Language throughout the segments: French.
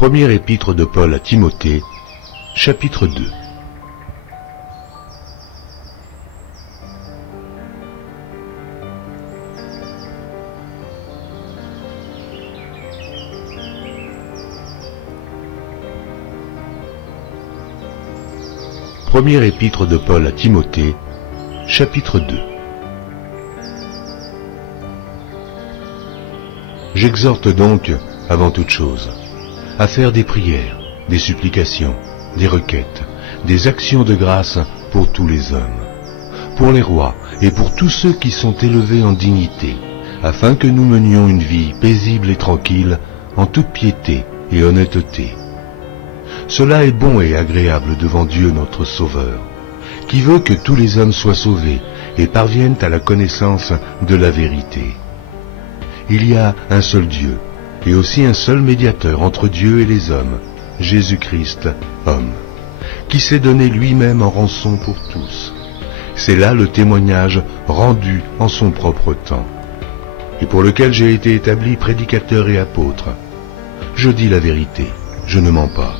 Première épître de Paul à Timothée, chapitre 2. Première épître de Paul à Timothée, chapitre 2. J'exhorte donc, avant toute chose, à faire des prières, des supplications, des requêtes, des actions de grâce pour tous les hommes, pour les rois et pour tous ceux qui sont élevés en dignité, afin que nous menions une vie paisible et tranquille, en toute piété et honnêteté. Cela est bon et agréable devant Dieu notre Sauveur, qui veut que tous les hommes soient sauvés et parviennent à la connaissance de la vérité. Il y a un seul Dieu, et aussi un seul médiateur entre Dieu et les hommes, Jésus-Christ, homme, qui s'est donné lui-même en rançon pour tous. C'est là le témoignage rendu en son propre temps, et pour lequel j'ai été établi prédicateur et apôtre. Je dis la vérité, je ne mens pas,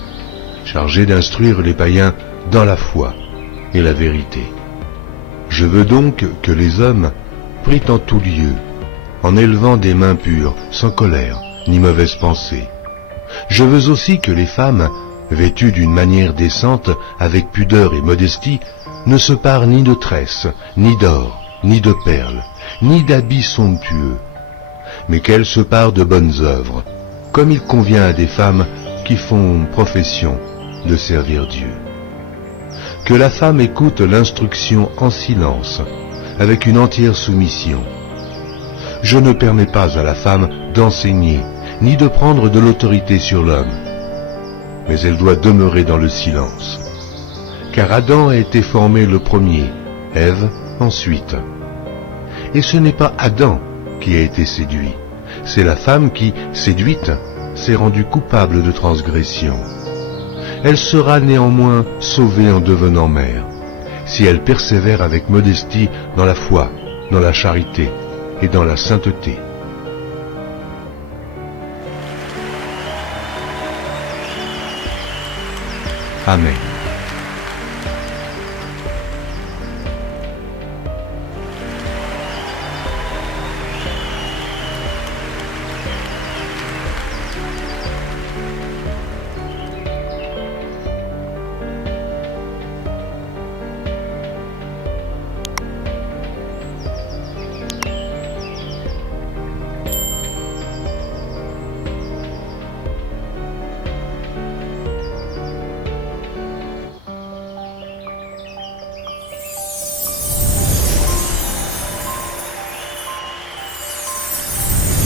chargé d'instruire les païens dans la foi et la vérité. Je veux donc que les hommes prient en tout lieu, en élevant des mains pures, sans colère ni mauvaise pensée. Je veux aussi que les femmes, vêtues d'une manière décente, avec pudeur et modestie, ne se parent ni de tresses, ni d'or, ni de perles, ni d'habits somptueux, mais qu'elles se parent de bonnes œuvres, comme il convient à des femmes qui font profession de servir Dieu. Que la femme écoute l'instruction en silence, avec une entière soumission. Je ne permets pas à la femme d'enseigner, ni de prendre de l'autorité sur l'homme, mais elle doit demeurer dans le silence. Car Adam a été formé le premier, Ève ensuite. Et ce n'est pas Adam qui a été séduit, c'est la femme qui, séduite, s'est rendue coupable de transgression. Elle sera néanmoins sauvée en devenant mère, si elle persévère avec modestie dans la foi, dans la charité et dans la sainteté. Amen.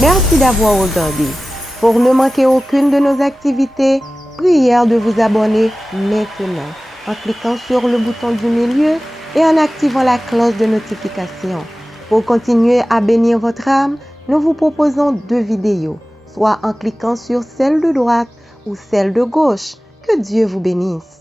Merci d'avoir regardé. Pour ne manquer aucune de nos activités, prière de vous abonner maintenant en cliquant sur le bouton du milieu et en activant la cloche de notification. Pour continuer à bénir votre âme, nous vous proposons 2 vidéos, soit en cliquant sur celle de droite ou celle de gauche. Que Dieu vous bénisse.